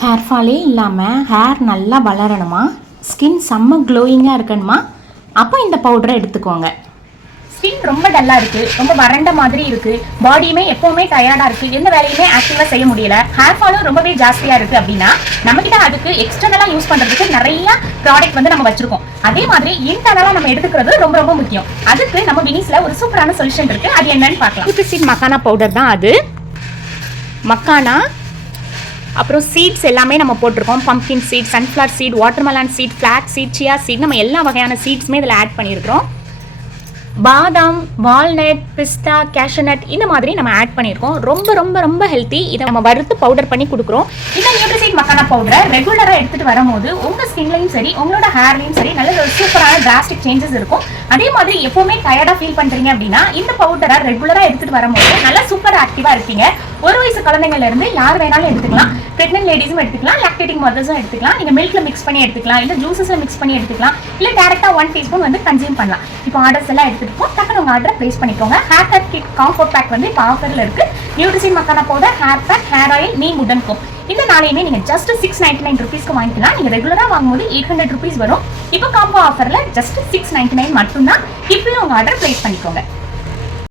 Hair ஃபாலே இல்லாமல் hair நல்லா வளரணுமா, skin செம்ம க்ளோயிங்காக இருக்கணுமா, அப்போ இந்த பவுடரை எடுத்துக்கோங்க. ஸ்கின் ரொம்ப டல்லாக இருக்குது, ரொம்ப வறண்ட மாதிரி இருக்குது, பாடியுமே எப்போவுமே டயர்டாக இருக்குது, எந்த வேலையுமே ஆக்டிவாக செய்ய முடியல, ஹேர் ஃபாலும் ரொம்பவே ஜாஸ்தியாக இருக்குது அப்படின்னா நம்மகிட்ட அதுக்கு எக்ஸ்டர்னலாக யூஸ் பண்ணுறதுக்கு நிறைய ப்ராடக்ட் வந்து நம்ம வச்சிருக்கோம். அதே மாதிரி இன்டர்னலாக நம்ம எடுத்துக்கிறது ரொம்ப ரொம்ப முக்கியம். அதுக்கு நம்ம வினிஸில் ஒரு சூப்பரான சொல்யூஷன் இருக்குது. அது என்னன்னு பார்க்கலாம். நியூட்ரிசீட் மக்கானா பவுடர் தான் அது. மக்கானா அப்புறம் சீட்ஸ் எல்லாமே நம்ம போட்டிருக்கோம். Pumpkin seed, sunflower seed, watermelon seed, flax seed, chia seed, நம்ம எல்லா வகையான சீட்ஸுமே இதில் ஆட் பண்ணியிருக்கிறோம். பாதாம், வால்நட், பிஸ்தா, கேஷ்யூநட் இந்த மாதிரி நம்ம ஆட் பண்ணியிருக்கோம். ரொம்ப ரொம்ப ரொம்ப ஹெல்த்தி. இதை நம்ம வறுத்து பவுடர் பண்ணி கொடுக்குறோம். இந்த நியூட்ரிசீட் மக்கானா பவுடரை ரெகுலராக எடுத்துகிட்டு வரும்போது உங்கள் ஸ்கின்லையும் சரி உங்களோட ஹேர்லையும் சரி நல்ல ஒரு சூப்பரான டிராஸ்டிக் சேஞ்சஸ் இருக்கும். அதே மாதிரி எப்போவுமே டயர்டாக ஃபீல் பண்ணுறீங்க அப்படின்னா இந்த பவுடரை ரெகுலராக எடுத்துகிட்டு வரும்போது நல்லா சூப்பர் ஆக்டிவாக இருப்பீங்க. ஒரு வயசு குழந்தைங்கள்லேருந்து யார் வேணாலும் எடுத்துக்கலாம். ப்ரெக்னென்ட் லேடிஸும் எடுத்துக்கலாம், லாக்டேட்டிங் மதர்ஸும் எடுத்துக்கலாம். நீங்கள் மில்கில் மிக்ஸ் பண்ணி எடுத்துக்கலாம், இல்லை ஜூஸஸில் மிக்ஸ் பண்ணி எடுத்துக்கலாம், இல்லை டேரெக்டாக 1 டீஸ்பூன் வந்து கன்சியூம் பண்ணலாம். இப்போ ஆர்டர்ஸ் எல்லாம் எடுத்துகிட்டு டக்குனு உங்கள் ஆர்டரை ப்ளேஸ் பண்ணிக்கோங்க. Haircut kit comfort pack வந்து இப்போ ஆஃபரில் இருக்குது. Nutriseed makhana powder, hair pack, hair oil, neem உடன் கோம் இந்த நாளையுமே நீங்கள் ஜஸ்ட் 699 ருபீஸ்க்கு வாங்கிக்கலாம். நீங்கள் ரெகுலராக வாங்கும்போது 800 ருபீஸ் வரும். இப்போ காம்போ ஆஃபரில் ஜஸ்ட் 699 மட்டும்தான். இப்போயும் உங்கள் ஆர்டர் ப்ளேஸ் பண்ணிக்கோங்க.